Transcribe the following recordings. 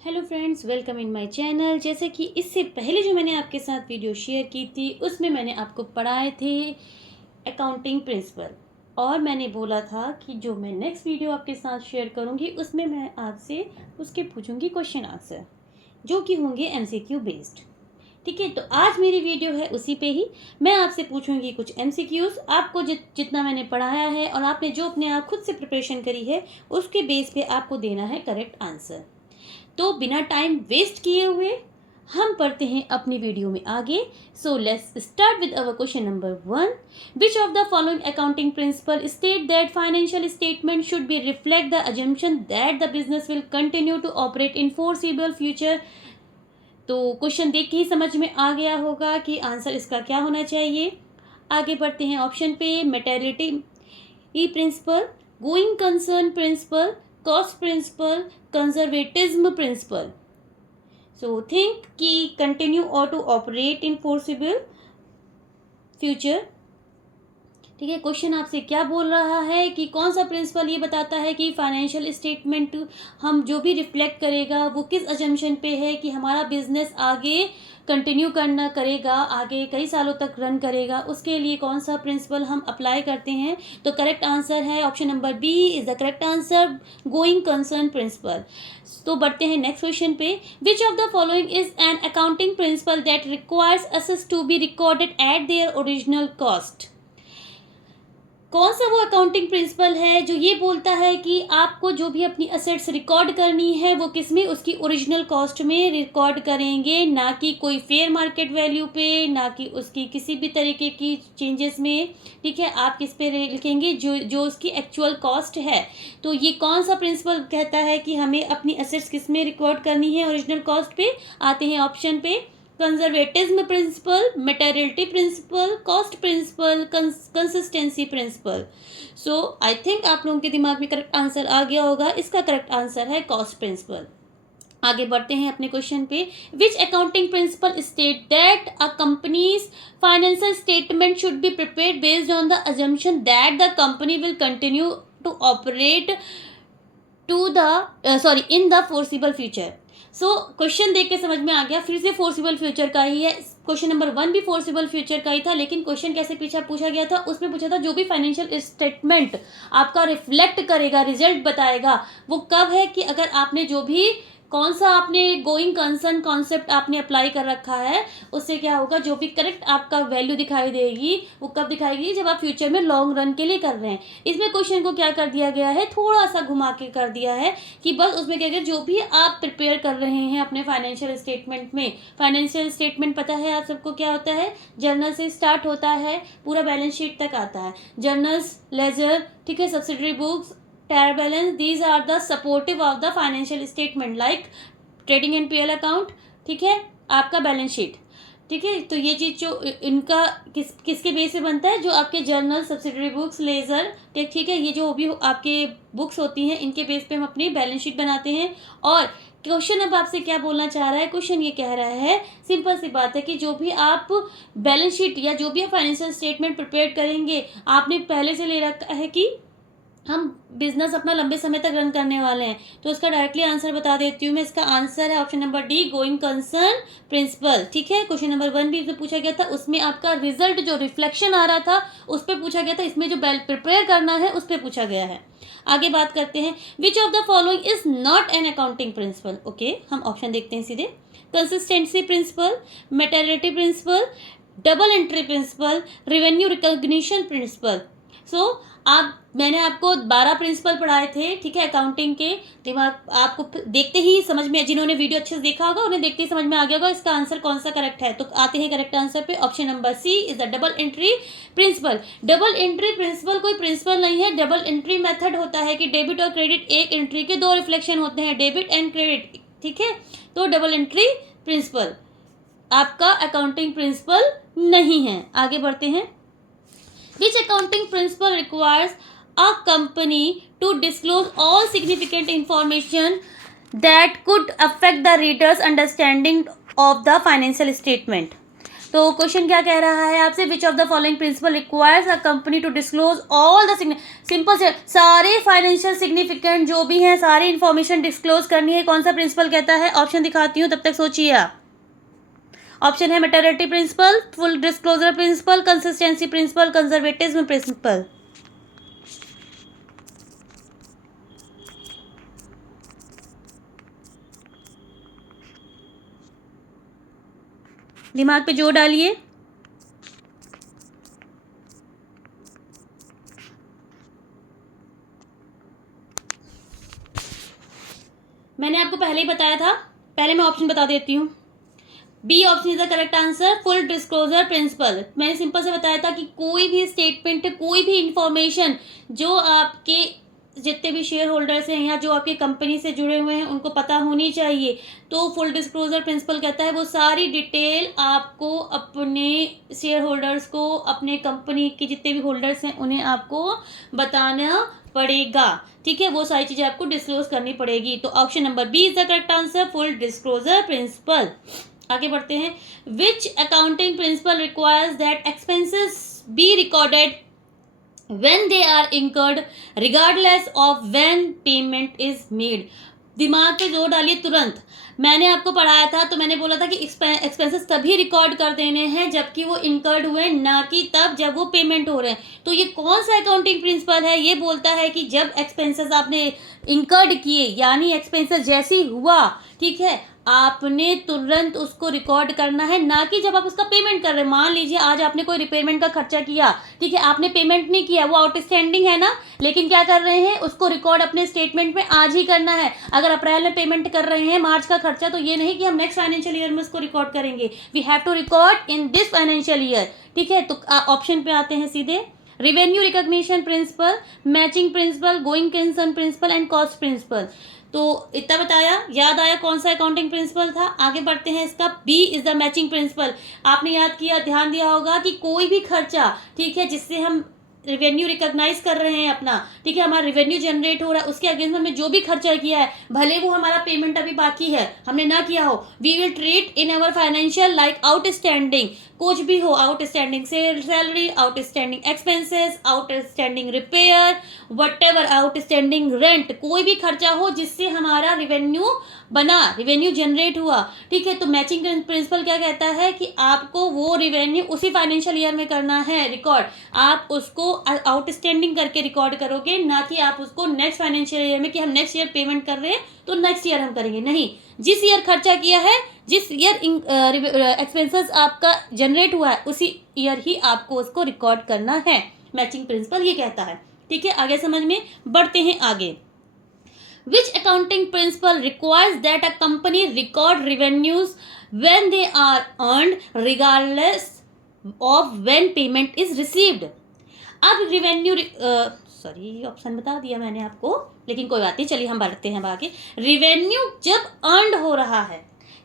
Hello friends, welcome in my channel. जैसे कि इससे पहले जो मैंने आपके साथ वीडियो शेयर की थी उसमें मैंने आपको पढ़ाए थे अकाउंटिंग प्रिंसिपल, और मैंने बोला था कि जो मैं नेक्स्ट वीडियो आपके साथ शेयर करूंगी उसमें मैं आपसे उसके पूछूंगी क्वेश्चन आंसर जो कि होंगे एमसीक्यू बेस्ड। ठीक है, तो आज मेरी वीडियो है उसी पे ही। मैं आपसे पूछूंगी कुछ एमसीक्यूज, आपको जितना मैंने पढ़ाया है और आपने जो अपने आप खुद से प्रिपरेशन करी है उसके बेस पे आपको देना है करेक्ट आंसर। तो बिना टाइम वेस्ट किए हुए हम पढ़ते हैं अपनी वीडियो में आगे। So let's start with our question number 1। Which of the following accounting principle state that financial statement should be reflect the assumption that the business will continue to operate in foreseeable future. तो question देख के ही समझ में आ गया होगा कि answer इसका क्या होना चाहिए। आगे बढ़ते हैं ऑप्शन पे। Maturity principle, going concern principle, cost principle, conservatism principle. So think कि कंटिन्यू और to operate in foreseeable future. ठीक है, क्वेश्चन आपसे क्या बोल रहा है कि कौन सा प्रिंसिपल ये बताता है कि फाइनेंशियल स्टेटमेंट हम जो भी रिफ्लेक्ट करेगा वो किस अजम्पशन पे है कि हमारा बिजनेस आगे कंटिन्यू करना करेगा, आगे कई सालों तक रन करेगा, उसके लिए कौन सा प्रिंसिपल हम अप्लाई करते हैं। तो करेक्ट आंसर है option number B is the correct answer, going concern principle. तो बढ़ते हैं नेक्स्ट क्वेश्चन पे। Which of the following is an accounting principle that requires assets to be recorded at their original cost. कौन सा वो accounting principle है जो ये बोलता है कि आपको जो भी अपनी असेट्स रिकॉर्ड करनी है वो किस में, उसकी ओरिजिनल कॉस्ट में रिकॉर्ड करेंगे, ना कि कोई फेयर मार्केट वैल्यू पे, ना कि उसकी किसी भी तरीके की चेंजेस में। ठीक है, आप किस पे लिखेंगे, जो जो उसकी एक्चुअल कॉस्ट है। तो ये कौन सा प्रिंसिपल कहता है कि हमें अपनी असेट्स किस में रिकॉर्ड करनी है, ओरिजिनल कॉस्ट पे। आते हैं ऑप्शन पे। Conservatism principle, materiality principle, cost principle, consistency principle. So I think आप लोगों के दिमाग में करेक्ट आंसर आ गया होगा। इसका करेक्ट आंसर है कॉस्ट प्रिंसिपल। आगे बढ़ते हैं अपने क्वेश्चन पे। Which accounting principle state that a company's financial statement should be prepared based on the assumption that the company will continue to operate to the sorry in the foreseeable future. So question देख के समझ में आ गया, फिर से forcible future का ही है। क्वेश्चन नंबर 1 भी फोर्सिबल फ्यूचर का ही था, लेकिन क्वेश्चन कैसे पूछा गया था, उसमें पूछा था जो भी फाइनेंशियल स्टेटमेंट आपका रिफ्लेक्ट करेगा, रिजल्ट बताएगा, वो कब है कि अगर आपने जो भी कौन सा आपने गोइंग कंसर्न कॉन्सेप्ट आपने अप्लाई कर रखा है, उससे क्या होगा, जो भी करेक्ट आपका वैल्यू दिखाई देगी वो कब दिखाएगी, जब आप फ्यूचर में लॉन्ग रन के लिए कर रहे हैं। इसमें क्वेश्चन को क्या कर दिया गया है, थोड़ा सा घुमा के कर दिया है कि बस उसमें क्या गया, जो भी आप प्रिपेयर कर रहे हैं अपने फाइनेंशियल स्टेटमेंट में। फाइनेंशियल स्टेटमेंट पता है आप सबको क्या होता है, जर्नल से स्टार्ट होता है, पूरा बैलेंस शीट तक आता है। जर्नल्स, लेजर, ठीक है, subsidiary books, trial balance, these are the supportive of the financial statement like trading and PL account. ठीक है, आपका बैलेंस शीट। ठीक है, तो ये चीज जो इनका किसके बेस पे बनता है, जो आपके जर्नल, सब्सिडरी बुक्स, लेजर, ठीक है, ये जो भी आपके बुक्स होती हैं इनके बेस पे हम अपनी बैलेंस शीट बनाते हैं। और क्वेश्चन अब आपसे क्या बोलना चाह रहा है, क्वेश्चन ये कह रहा है, सिंपल सी बात है कि जो भी आप बैलेंस शीट या जो भी आप फाइनेंशियल स्टेटमेंट प्रिपेयर करेंगे, आपने पहले से ले रखा है कि हम बिजनेस अपना लंबे समय तक रन करने वाले हैं। तो इसका डायरेक्टली आंसर बता देती हूँ मैं। इसका आंसर है option number D, going concern principle. ठीक है, क्वेश्चन नंबर 1 भी पूछा गया था, उसमें आपका रिजल्ट जो रिफ्लेक्शन आ रहा था उस पर पूछा गया था, इसमें जो प्रिपेयर करना है उस पर पूछा गया है। आगे बात करते हैं। Which of the following is not an accounting principle. Okay, हम ऑप्शन देखते हैं सीधे। Consistency principle, materiality principle, double entry principle, revenue recognition principle. So मैंने आपको 12 प्रिंसिपल पढ़ाए थे, ठीक है, अकाउंटिंग के। दिमाग आपको देखते ही समझ में, जिन्होंने वीडियो अच्छे से देखा होगा उन्हें देखते ही समझ में आ गया होगा इसका आंसर कौन सा करेक्ट है। तो आते हैं करेक्ट आंसर पे। Option number C is the double entry principle. Double entry principle कोई प्रिंसिपल नहीं है, डबल एंट्री मेथड होता है कि डेबिट और क्रेडिट एक एंट्री के दो रिफ्लेक्शन होते हैं, डेबिट एंड क्रेडिट। ठीक है, तो डबल एंट्री प्रिंसिपल आपका अकाउंटिंग प्रिंसिपल नहीं है। आगे बढ़ते हैं। Which accounting principle requires a company to disclose all significant information that could affect the reader's understanding of the financial statement? तो क्वेश्चन क्या कह रहा है आपसे, which of the following principle requires a company to disclose all the simple से सारे financial significant जो भी हैं सारी इन्फॉर्मेशन डिस्क्लोज करनी है। कौन सा प्रिंसिपल कहता है? ऑप्शन दिखाती हूँ, तब तक सोचिए आप। ऑप्शन है materiality principle, full disclosure principle, consistency principle, conservatism principle. दिमाग पे जोर डालिए। मैंने आपको पहले ही बताया था, पहले मैं ऑप्शन बता देती हूँ। B option is the correct answer, full disclosure principle. मैंने सिंपल से बताया था कि कोई भी स्टेटमेंट, कोई भी इंफॉर्मेशन जो आपके जितने भी शेयर होल्डर्स हैं या जो आपकी कंपनी से जुड़े हुए हैं उनको पता होनी चाहिए। तो फुल डिस्क्लोजर प्रिंसिपल कहता है वो सारी डिटेल आपको अपने शेयर होल्डर्स को, अपने कंपनी के जितने भी होल्डर्स हैं उन्हें आपको बताना पड़ेगा। ठीक है, वो सारी चीज़ें आपको डिस्क्लोज करनी पड़ेगी। तो option number B is the correct answer, full disclosure principle. आगे बढ़ते हैं। Which accounting principle requires that expenses be recorded when they are incurred regardless of when payment is made। दिमाग पे जोर डालिए तुरंत। मैंने आपको पढ़ाया था तो मैंने बोला था कि एक्सपेंसेस तभी रिकॉर्ड कर देने हैं जबकि वो इनकर्ड हुए, ना कि तब जब वो पेमेंट हो रहे हैं। तो ये कौन सा अकाउंटिंग प्रिंसिपल है? ये बोलता है कि जब एक्सपेंसेस आपने इनकर्ड किए, यानी एक्सपेंसेस जैसे ही हुआ, ठीक है, आपने तुरंत उसको रिकॉर्ड करना है, ना कि जब आप उसका पेमेंट कर रहे हैं। मान लीजिए आज आपने कोई रिपेयरमेंट का खर्चा किया, ठीक है, आपने पेमेंट नहीं किया, वो आउटस्टैंडिंग है ना, लेकिन क्या कर रहे हैं, उसको रिकॉर्ड अपने स्टेटमेंट में आज ही करना है। अगर अप्रैल में पेमेंट कर रहे हैं मार्च का खर्चा, तो ये नहीं कि हम नेक्स्ट फाइनेंशियल ईयर में उसको रिकॉर्ड करेंगे। We have to record in this financial year. ठीक है, तो ऑप्शन पे आते हैं सीधे। Revenue recognition principle, matching principle, going concern principle and cost principle. तो इतना बताया, याद आया कौन सा अकाउंटिंग प्रिंसिपल था। आगे बढ़ते हैं। इसका B is the matching principle. आपने याद किया, ध्यान दिया होगा कि कोई भी खर्चा, ठीक है, जिससे हम रेवेन्यू रिकॉग्नाइज कर रहे हैं अपना, ठीक है, हमारा रेवेन्यू जनरेट हो रहा है, उसके अगेंस्ट हमने जो भी खर्चा किया है, भले वो हमारा पेमेंट अभी बाकी है, हमने ना किया हो, we will treat in our financial like outstanding. कुछ भी हो, outstanding salary, outstanding expenses, outstanding repair, whatever, outstanding rent, कोई भी खर्चा हो जिससे हमारा रेवेन्यू बना, रेवेन्यू जनरेट हुआ। ठीक है, तो मैचिंग प्रिंसिपल क्या कहता है कि आपको वो रेवेन्यू उसी फाइनेंशियल ईयर में करना है रिकॉर्ड। आप उसको आउटस्टैंडिंग करके रिकॉर्ड करोगे, ना कि आप उसको नेक्स्ट फाइनेंशियल ईयर में कि हम नेक्स्ट ईयर पेमेंट कर रहे हैं तो नेक्स्ट ईयर हम करेंगे। नहीं, जिस ईयर खर्चा किया है, जिस ईयर एक्सपेंसेस आपका जनरेट हुआ है, उसी ईयर ही आपको उसको रिकॉर्ड करना है। मैचिंग प्रिंसिपल ये कहता है। ठीक है, आगे समझ में बढ़ते हैं आगे। Which accounting principle requires that a company record revenues when they are earned regardless of when payment is received? अब रेवेन्यू ऑप्शन बता दिया मैंने आपको, लेकिन कोई बात नहीं, चलिए हम बढ़ते हैं आगे। रेवेन्यू जब अर्नड हो रहा है,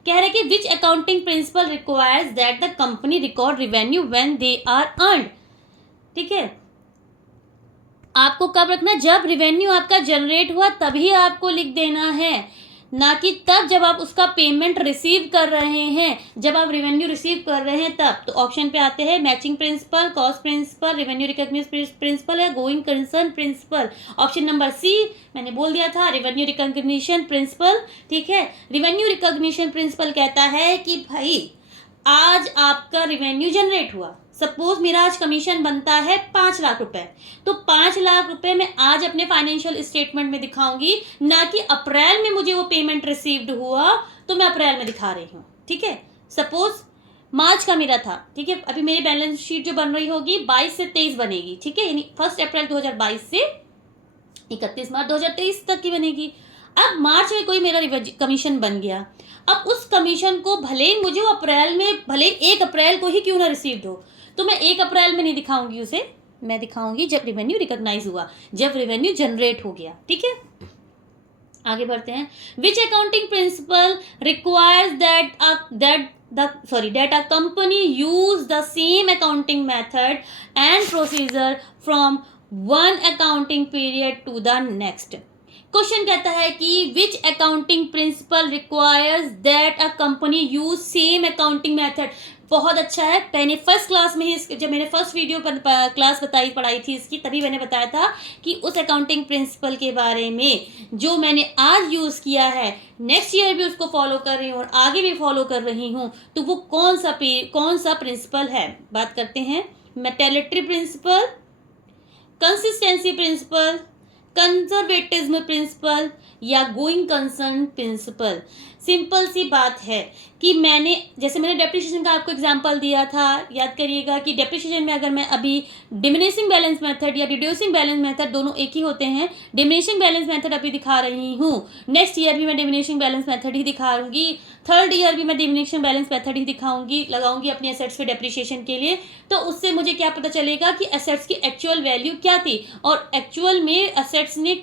कह रहे कि which accounting principle requires that the company record revenue when they are earned. ठीक है, आपको कब रखना, जब रेवेन्यू आपका जनरेट हुआ तभी आपको लिख देना है, ना कि तब जब आप उसका पेमेंट रिसीव कर रहे हैं। जब आप रेवेन्यू रिसीव कर रहे हैं तब। तो ऑप्शन पे आते हैं matching principle, cost principle, revenue recognition principle या going concern principle. Option number C मैंने बोल दिया था, रेवेन्यू रिकॉग्निशन प्रिंसिपल। ठीक है, रेवेन्यू रिकॉग्निशन प्रिंसिपल कहता है कि भाई आज आपका रेवेन्यू जनरेट हुआ, सपोज मेरा आज कमीशन बनता है 5 लाख रुपए, तो 5 लाख रुपए मैं आज अपने फाइनेंशियल स्टेटमेंट में दिखाऊंगी, ना कि अप्रैल में मुझे वो पेमेंट रिसीव्ड हुआ तो मैं अप्रैल में दिखा रही हूँ। ठीक है, सपोज मार्च का मेरा था, ठीक है, अभी मेरी बैलेंस शीट जो बन रही होगी 22 से 23 बनेगी। ठीक है, यानी 1 अप्रैल 2022 से 31 मार्च 2023 तक की बनेगी। अब मार्च में कोई मेरा कमीशन बन गया, अब उस कमीशन को भले ही मुझे अप्रैल में, भले 1 अप्रैल को ही क्यों ना रिसीव्ड हो, तो मैं 1 अप्रैल में नहीं दिखाऊंगी उसे, मैं दिखाऊंगी जब रेवेन्यू रिकॉग्नाइज हुआ, जब रेवेन्यू जनरेट हो गया। ठीक है, आगे बढ़ते हैं। Which accounting principle requires that a company use the same accounting method and procedure from one accounting period to the next। Question कहता है कि which accounting principle requires that a company use same accounting method. बहुत अच्छा है। मैंने first class में ही जब मैंने फर्स्ट वीडियो पर क्लास पढ़ाई थी इसकी, तभी मैंने बताया था कि उस अकाउंटिंग प्रिंसिपल के बारे में जो मैंने आज यूज़ किया है, नेक्स्ट ईयर भी उसको फॉलो कर रही हूँ और आगे भी फॉलो कर रही हूँ, तो वो कौन सा प्रिंसिपल है। बात करते हैं। Materiality principle, consistency principle, conservatism principle या गोइंग कंसर्न प्रिंसिपल। सिंपल सी बात है कि जैसे मैंने डेप्रिसिएशन का आपको एग्जांपल दिया था, याद करिएगा कि डेप्रिसिएशन में अगर मैं अभी डिमिनिशिंग बैलेंस मेथड या रिड्यूसिंग बैलेंस मेथड दोनों एक ही होते हैं, डिमिनिशिंग बैलेंस मेथड अभी दिखा रही हूँ, नेक्स्ट ईयर भी मैं डिमिनिशिंग बैलेंस मेथड ही दिखाऊंगी, थर्ड ईयर भी मैं डिमिनिशिंग बैलेंस मेथड ही लगाऊंगी अपनी एसेट्स पे डेप्रिसिएशन के लिए। तो उससे मुझे क्या पता चलेगा कि एसेट्स की एक्चुअल वैल्यू क्या थी और एक्चुअल में एसेट्स ने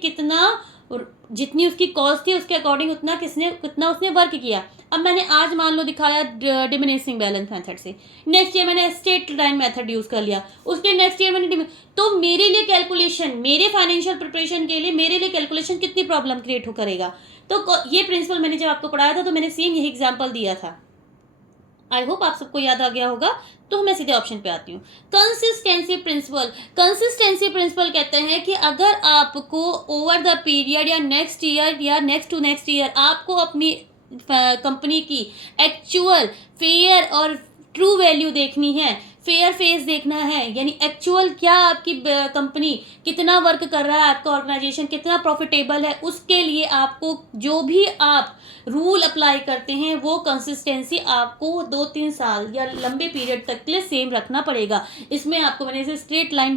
जितनी उसकी कॉस्ट थी उसके अकॉर्डिंग कितना उसने वर्क किया। अब मैंने आज मान लो दिखाया डिमिनिशिंग बैलेंस मेथड से, नेक्स्ट ईयर मैंने स्ट्रेट लाइन मेथड यूज़ कर लिया, उसके नेक्स्ट ईयर मैंने तो मेरे लिए कैलकुलेशन, मेरे फाइनेंशियल प्रिपरेशन के लिए मेरे लिए कैलकुलेशन कितनी प्रॉब्लम क्रिएट करेगा। तो ये प्रिंसिपल मैंने जब आपको पढ़ाया था तो मैंने सेम यही एग्जाम्पल दिया था। आई होप आप सबको याद आ गया होगा। तो मैं सीधे ऑप्शन पे आती हूँ। Consistency principle. कंसिस्टेंसी प्रिंसिपल कहते हैं कि अगर आपको ओवर द पीरियड या नेक्स्ट ईयर या नेक्स्ट टू नेक्स्ट ईयर आपको अपनी कंपनी की एक्चुअल फेयर और ट्रू वैल्यू देखनी है, फेयर फेस देखना है, यानी एक्चुअल क्या आपकी कंपनी कितना वर्क कर रहा है, आपका ऑर्गेनाइजेशन कितना प्रॉफिटेबल है, उसके लिए आपको जो भी आप रूल अप्लाई करते हैं वो कंसिस्टेंसी आपको 2-3 साल या लंबे पीरियड तक के लिए सेम रखना पड़ेगा। इसमें आपको मैंने इसे स्ट्रेट लाइन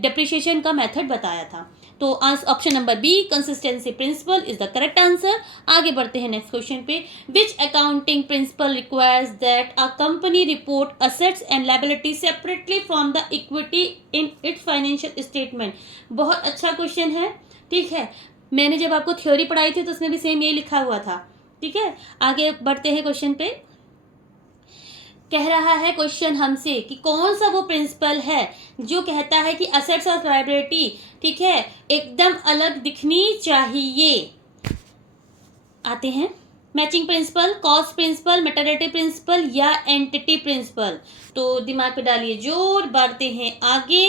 डेप्रिसिएशन का मेथड बताया था। तो option number B, consistency principle is the correct answer. आगे बढ़ते हैं नेक्स्ट क्वेश्चन पे। Which accounting principle requires that a company report assets and liability separately from the equity in its financial statement. बहुत अच्छा question है, ठीक है। मैंने जब आपको थ्योरी पढ़ाई थी तो उसमें भी सेम ये लिखा हुआ था, ठीक है। आगे बढ़ते हैं क्वेश्चन पे। कह रहा है क्वेश्चन हमसे कि कौन सा वो प्रिंसिपल है जो कहता है कि असेट्स और लायबिलिटी, ठीक है, एकदम अलग दिखनी चाहिए। आते हैं। Matching principle, cost principle, maternity principle या एंटिटी प्रिंसिपल। तो दिमाग पे डालिए जोर, बढ़ते हैं आगे।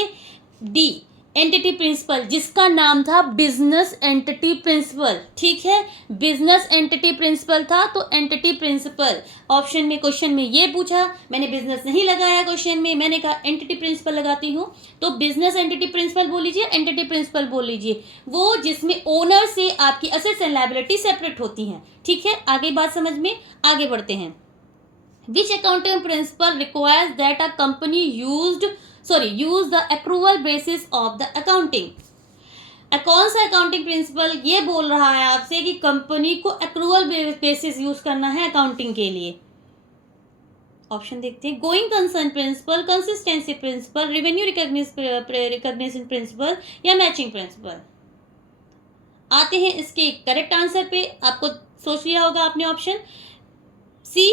डी, एंटिटी प्रिंसिपल, जिसका नाम था बिजनेस एंटिटी प्रिंसिपल, ठीक है। बिजनेस एंटिटी प्रिंसिपल था तो एंटिटी प्रिंसिपल। ऑप्शन में क्वेश्चन में ये पूछा, मैंने बिजनेस नहीं लगाया क्वेश्चन में, मैंने कहा एंटिटी प्रिंसिपल लगाती हूँ, तो बिजनेस एंटिटी प्रिंसिपल बोल लीजिए, एंटिटी प्रिंसिपल बोल लीजिए, वो जिसमें ओनर से आपकी असेट्स एंड लायबिलिटी सेपरेट होती हैं, ठीक है। आगे बात समझ में, आगे बढ़ते हैं। Which accounting principle requires that a company use the accrual basis of the accounting. कौन सा अकाउंटिंग प्रिंसिपल ये बोल रहा है आपसे कि कंपनी को अक्रूवल बेसिस यूज करना है अकाउंटिंग के लिए। ऑप्शन देखते हैं। Going concern principle, consistency principle, revenue recognition principle या मैचिंग प्रिंसिपल। आते हैं इसके करेक्ट आंसर पे। आपको सोच लिया होगा आपने option C,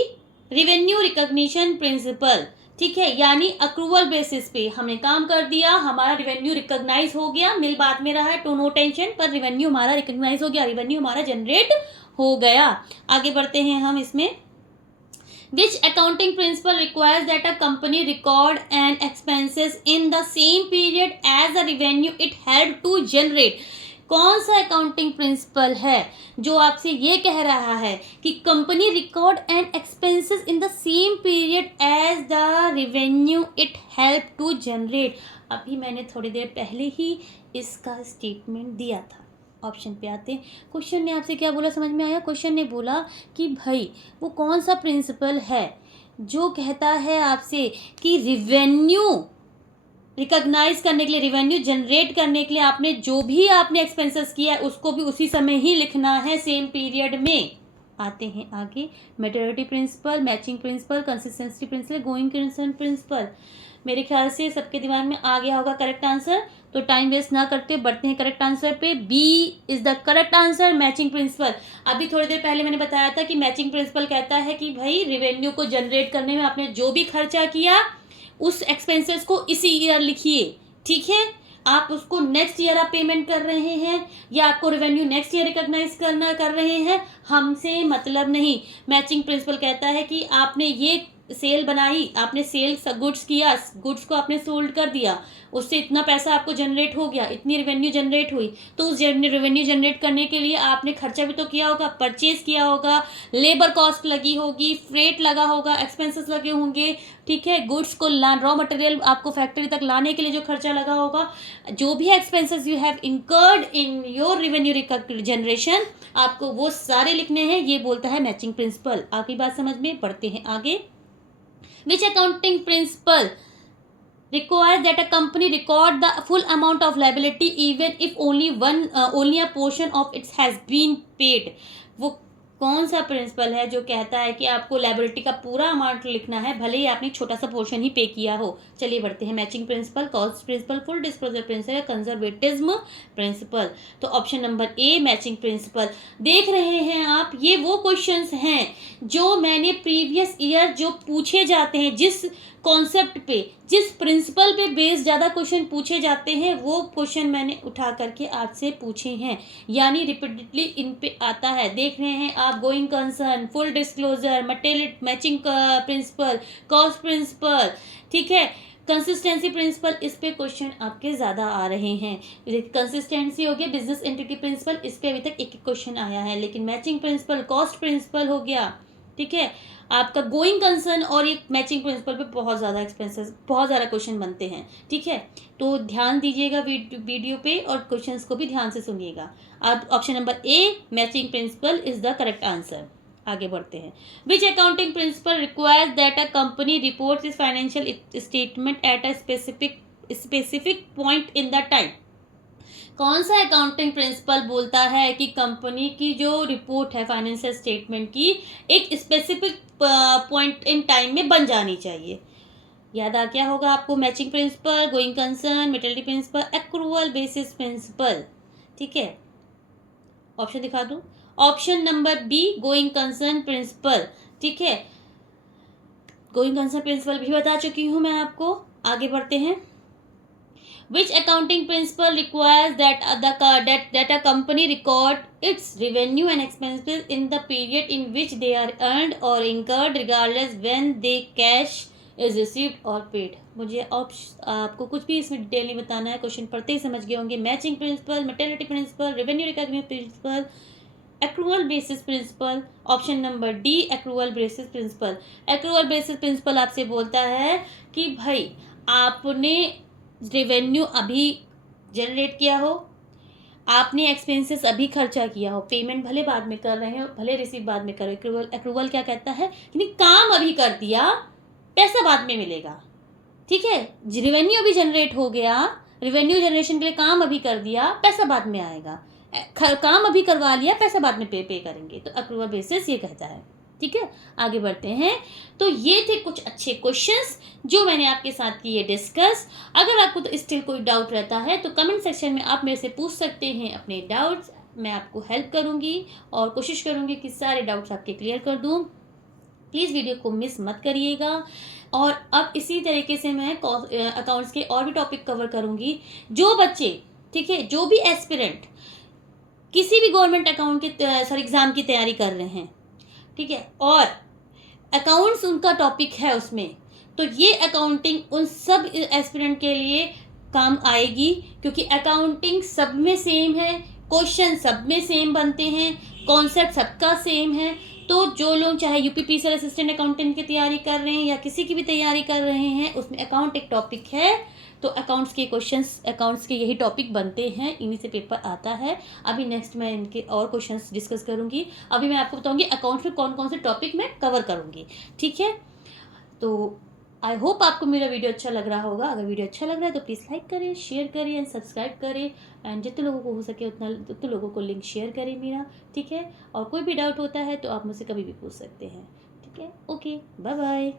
revenue recognition principle, ठीक है। यानी अक्रूवल बेसिस पे हमने काम कर दिया, हमारा रेवेन्यू रिकॉग्नाइज हो गया, मिल बात में रहा है तो नो टेंशन, पर रेवेन्यू हमारा रिकॉग्नाइज हो गया, रेवेन्यू हमारा जनरेट हो गया। आगे बढ़ते हैं हम इसमें। Which accounting principle requires that a company record and expenses in the same period as the revenue it helped to generate? कौन सा अकाउंटिंग प्रिंसिपल है जो आपसे ये कह रहा है कि company record and expenses in the same period as the revenue it help to generate. अभी मैंने थोड़ी देर पहले ही इसका स्टेटमेंट दिया था। ऑप्शन पे आते हैं। क्वेश्चन ने आपसे क्या बोला, समझ में आया? क्वेश्चन ने बोला कि भाई वो कौन सा प्रिंसिपल है जो कहता है आपसे कि रेवेन्यू रिकॉग्नाइज करने के लिए, रेवेन्यू जनरेट करने के लिए आपने जो भी आपने एक्सपेंसेस किया है उसको भी उसी समय ही लिखना है, सेम पीरियड में। आते हैं आगे। Maternity principle, matching principle, consistency principle, going concern principle. मेरे ख्याल से सबके दिमाग में आ गया होगा करेक्ट आंसर, तो टाइम वेस्ट ना करते बढ़ते हैं करेक्ट आंसर पे। B is the correct answer, matching principle. अभी थोड़ी देर पहले मैंने बताया था कि मैचिंग प्रिंसिपल कहता है कि भाई रेवेन्यू को जनरेट करने में आपने जो भी खर्चा किया उस एक्सपेंसेस को इसी ईयर लिखिए, ठीक है। आप उसको नेक्स्ट ईयर आप पेमेंट कर रहे हैं या आपको रेवेन्यू नेक्स्ट ईयर रिकॉग्नाइज कर रहे हैं, हमसे मतलब नहीं। मैचिंग प्रिंसिपल कहता है कि आपने ये सेल बनाई, आपने सेल गुड्स किया, गुड्स को आपने सोल्ड कर दिया, उससे इतना पैसा आपको जनरेट हो गया, इतनी रेवेन्यू जनरेट हुई, तो उस रेवेन्यू जनरेट करने के लिए आपने खर्चा भी तो किया होगा, परचेज किया होगा, लेबर कॉस्ट लगी होगी, फ्रेट लगा होगा, एक्सपेंसेस लगे होंगे, ठीक है, गुड्स को रॉ मटेरियल आपको फैक्ट्री तक लाने के लिए जो खर्चा लगा होगा, जो भी expenses you have incurred in your revenue generation, आपको वो सारे लिखने हैं। ये बोलता है मैचिंग प्रिंसिपल। आपकी बात समझ में? बढ़ते हैं आगे। Which accounting principle requires that a company record the full amount of liability even if only a portion of it has been paid? वो कौन सा प्रिंसिपल है जो कहता है कि आपको लायबिलिटी का पूरा अमाउंट लिखना है, भले ही आपने छोटा सा पोर्शन ही पे किया हो? चलिए बढ़ते हैं। Matching principle, cost principle, full disclosure principle या कंजर्वेटिज्म प्रिंसिपल? तो option number A matching principle. देख रहे हैं आप, ये वो क्वेश्चंस हैं जो मैंने प्रीवियस ईयर जो पूछे जाते हैं, जिस कॉन्सेप्ट पे, जिस प्रिंसिपल पे बेस्ड ज़्यादा क्वेश्चन पूछे जाते हैं, वो क्वेश्चन मैंने उठा करके आपसे पूछे हैं, यानी रिपीटेडली इन पे आता है। देख रहे हैं आप, going concern, full disclosure, matching principle, cost principle, ठीक है, कंसिस्टेंसी प्रिंसिपल, इस पे क्वेश्चन आपके ज़्यादा आ रहे हैं। कंसिस्टेंसी हो गया, बिजनेस एंटिटी प्रिंसिपल, इस पे अभी तक एक एक क्वेश्चन आया है, लेकिन मैचिंग प्रिंसिपल, कॉस्ट प्रिंसिपल हो गया, ठीक है, आपका गोइंग कंसर्न और एक मैचिंग प्रिंसिपल पे बहुत ज़्यादा एक्सपेंसेस, बहुत ज़्यादा क्वेश्चन बनते हैं, ठीक है। तो ध्यान दीजिएगा वीडियो पे और क्वेश्चंस को भी ध्यान से सुनिएगा। अब option number A matching principle is the correct answer. आगे बढ़ते हैं। Which accounting principle requires that a company reports its financial statement at a specific point in the time? कौन सा अकाउंटिंग प्रिंसिपल बोलता है कि कंपनी की जो रिपोर्ट है फाइनेंशियल स्टेटमेंट की एक स्पेसिफिक पॉइंट इन टाइम में बन जानी चाहिए? याद आ क्या होगा आपको? Matching principle, going concern, materiality principle, accrual basis principle, ठीक है। ऑप्शन दिखा दूं? Option number B going concern principle, ठीक है। गोइंग कंसर्न प्रिंसिपल भी बता चुकी हूं मैं आपको। आगे बढ़ते हैं। Which accounting principle requires that a company record its revenue and expenses in the period in which they are earned or incurred, regardless when the cash is received or paid? मुझे आपको कुछ भी इसमें डिटेल नहीं बताना है, question पढ़ते ही समझ गए होंगे। Matching principle, maternity principle, revenue recognition principle, accrual basis principle. Option number D accrual basis principle. Accrual basis principle आपसे बोलता है कि भाई आपने रेवेन्यू अभी जनरेट किया हो, आपने एक्सपेंसेस अभी खर्चा किया हो, पेमेंट भले बाद में कर रहे हो, भले रिसीव बाद में करो। एक्रूवल क्या कहता है कि काम अभी कर दिया, पैसा बाद में मिलेगा, ठीक है। रेवेन्यू अभी जनरेट हो गया, रेवेन्यू जनरेशन के लिए काम अभी कर दिया, पैसा बाद में आएगा। काम अभी करवा लिया, पैसा बाद में पे करेंगे। तो एक्रूवल बेसिस ये कहता है, ठीक है। आगे बढ़ते हैं। तो ये थे कुछ अच्छे क्वेश्चंस जो मैंने आपके साथ किए डिस्कस। अगर आपको तो स्टिल कोई डाउट रहता है तो कमेंट सेक्शन में आप मेरे से पूछ सकते हैं अपने डाउट्स। मैं आपको हेल्प करूंगी और कोशिश करूंगी कि सारे डाउट्स आपके क्लियर कर दूं। प्लीज़ वीडियो को मिस मत करिएगा। और अब इसी तरीके से मैं अकाउंट्स के और भी टॉपिक कवर करूंगी। जो बच्चे, ठीक है, जो भी एस्पिरेंट किसी भी गवर्नमेंट अकाउंट के एग्ज़ाम की तैयारी कर रहे हैं, ठीक है, और अकाउंट्स उनका टॉपिक है उसमें, तो ये अकाउंटिंग उन सब एस्पिरेंट के लिए काम आएगी, क्योंकि अकाउंटिंग सब में सेम है, क्वेश्चन सब में सेम बनते हैं, कॉन्सेप्ट सबका सेम है। तो जो लोग चाहे यूपीपीसीएल असिस्टेंट अकाउंटेंट की तैयारी कर रहे हैं या किसी की भी तैयारी कर रहे हैं, उसमें अकाउंट एक टॉपिक है, तो अकाउंट्स के क्वेश्चंस, अकाउंट्स के यही टॉपिक बनते हैं, इन्हीं से पेपर आता है। अभी नेक्स्ट मैं इनके और क्वेश्चंस डिस्कस करूंगी। अभी मैं आपको बताऊंगी अकाउंट्स में कौन कौन से टॉपिक मैं कवर करूंगी, ठीक है। तो आई होप आपको मेरा वीडियो अच्छा लग रहा होगा। अगर वीडियो अच्छा लग रहा है तो प्लीज़ लाइक करें, शेयर करें एंड सब्सक्राइब करें, एंड जितने लोगों को हो सके उतने लोगों को लिंक शेयर करें मेरा, ठीक है। और कोई भी डाउट होता है तो आप मुझसे कभी भी पूछ सकते हैं, ठीक है। Okay, bye bye.